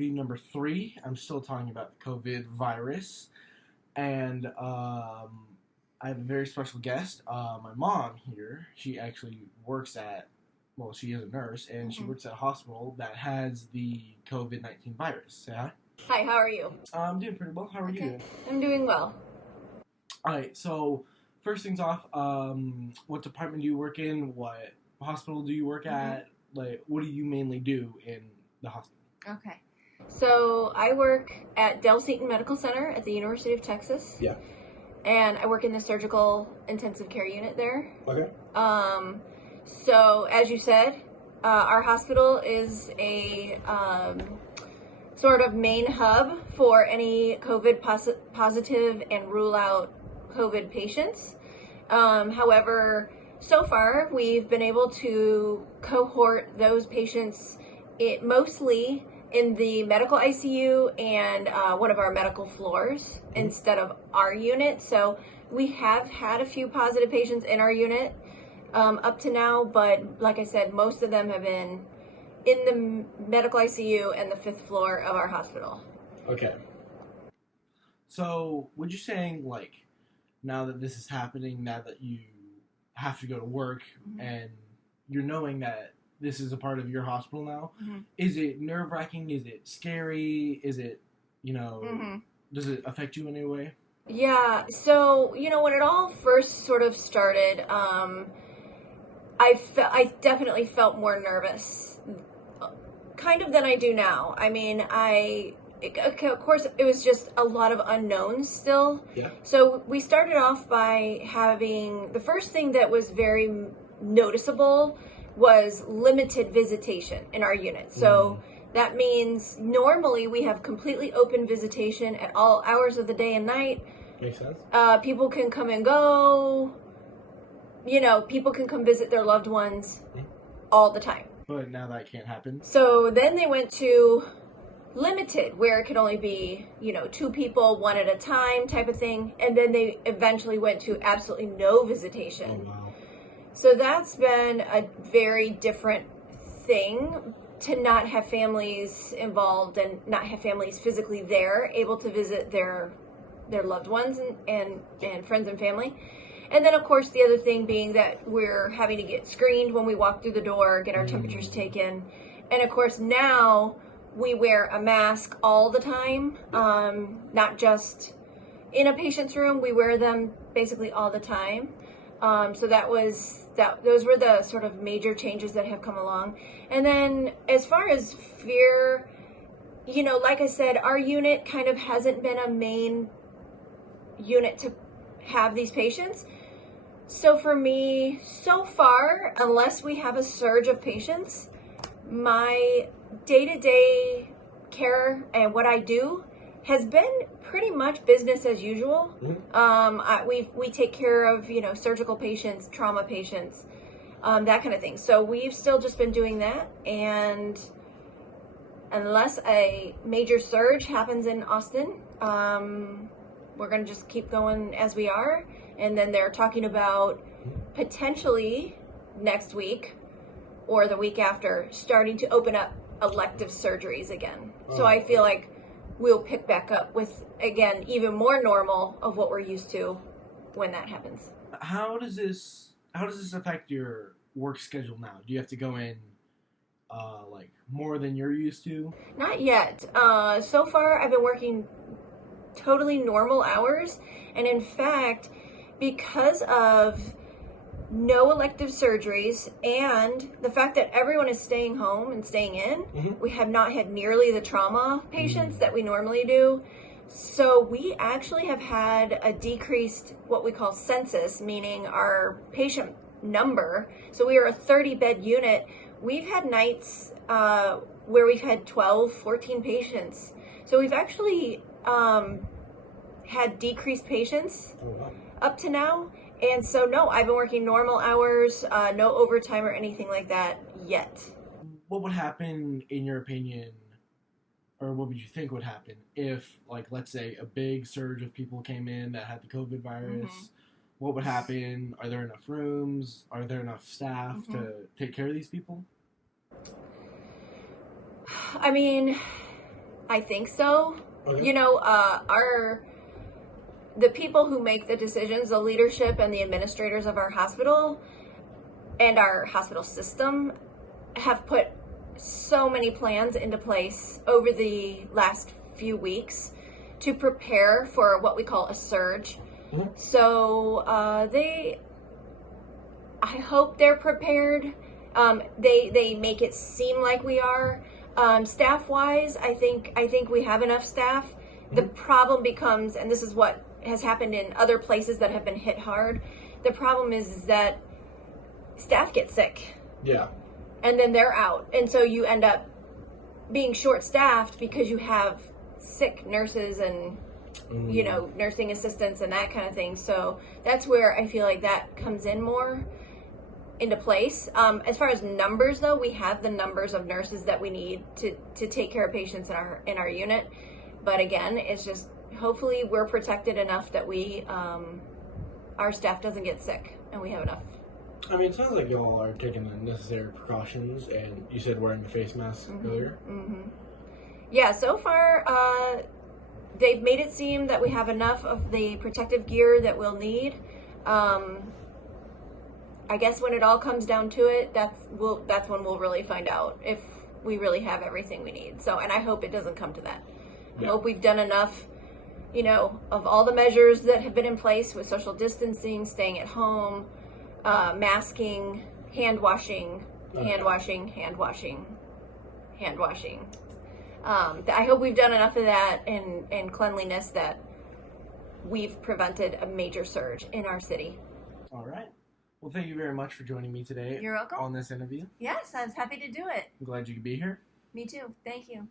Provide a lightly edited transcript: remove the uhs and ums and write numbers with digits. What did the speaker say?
interview number 3. I'm still talking about the COVID virus. And I have a very special guest. My mom here, she actually works at, well, she is a nurse, and she works at a hospital that has the COVID-19 virus. Say hi. Hi, how are you? I'm doing pretty well. How are you doing? I'm doing well. All right, so first things off, what department do you work in? What hospital do you work at? Like, what do you mainly do in the hospital? Okay. So I work at Del Seton Medical Center at the University of Texas. Yeah. And I work in the surgical intensive care unit there. Okay. So as you said, our hospital is a sort of main hub for any COVID positive and rule out COVID patients. However, so far we've been able to cohort those patients mostly in the medical ICU and one of our medical floors instead of our unit. So we have had a few positive patients in our unit up to now, but like I said, most of them have been in the medical ICU and the 5th floor of our hospital. Okay. So would you saying, like, now that this is happening, now that you have to go to work and you're knowing that this is a part of your hospital now, is it nerve-wracking? Is it scary? Is it, does it affect you in any way? Yeah, so, when it all first sort of started, I definitely felt more nervous, kind of than I do now. I mean, of course, it was just a lot of unknowns still. Yeah. So we started off by having, the first thing that was very noticeable was limited visitation in our unit. So that means normally we have completely open visitation at all hours of the day and night. Makes sense. People can come and go. People can come visit their loved ones all the time. But now that can't happen. So then they went to limited, where it could only be, 2 people, 1 at a time type of thing. And then they eventually went to absolutely no visitation. Oh, wow. So that's been a very different thing, to not have families involved and not have families physically there, able to visit their loved ones and friends and family. And then, of course, the other thing being that we're having to get screened when we walk through the door, get our temperatures taken. And, of course, now we wear a mask all the time, not just in a patient's room. We wear them basically all the time. So those were the sort of major changes that have come along. And then as far as fear, like I said, our unit kind of hasn't been a main unit to have these patients. So for me, so far, unless we have a surge of patients, my day-to-day care and what I do has been pretty much business as usual. We take care of, surgical patients, trauma patients, that kind of thing. So we've still just been doing that. And unless a major surge happens in Austin, we're going to just keep going as we are. And then they're talking about potentially next week or the week after starting to open up elective surgeries again. So I feel like we'll pick back up with, again, even more normal of what we're used to when that happens. How does this affect your work schedule now? Do you have to go in more than you're used to? Not yet. So far I've been working totally normal hours, and in fact, because of no elective surgeries and the fact that everyone is staying home and staying in, we have not had nearly the trauma patients that we normally do. So we actually have had a decreased, what we call census, meaning our patient number. So we are a 30-bed unit. We've had nights where we've had 12, 14 patients. So we've actually had decreased patients up to now. And so, no, I've been working normal hours, no overtime or anything like that yet. What would happen, in your opinion, or what would you think would happen if, let's say, a big surge of people came in that had the COVID virus? What would happen? Are there enough rooms? Are there enough staff to take care of these people? I mean, I think so. Okay. You know, the people who make the decisions, the leadership and the administrators of our hospital and our hospital system have put so many plans into place over the last few weeks to prepare for what we call a surge. Mhm. So I hope they're prepared. They make it seem like we are. Staff wise, I think we have enough staff. The problem becomes, and this is what has happened in other places that have been hit hard. The problem is that staff get sick. Yeah. And then they're out. And so you end up being short staffed because you have sick nurses and, you know, nursing assistants and that kind of thing. So that's where I feel like that comes in more into place. As far as numbers though, we have the numbers of nurses that we need to take care of patients in our unit. But again, it's just hopefully we're protected enough that we our staff doesn't get sick and we have enough. I mean, it sounds like y'all are taking the necessary precautions, and you said wearing the face mask earlier. Yeah, so far, they've made it seem that we have enough of the protective gear that we'll need. I guess when it all comes down to it, that's when we'll really find out if we really have everything we need. So, and I hope it doesn't come to that. I hope we've done enough, you know, of all the measures that have been in place with social distancing, staying at home, masking, hand washing. I hope we've done enough of that and cleanliness that we've prevented a major surge in our city. All right. Well, thank you very much for joining me today. You're welcome. On this interview. Yes, I was happy to do it. I'm glad you could be here. Me too. Thank you.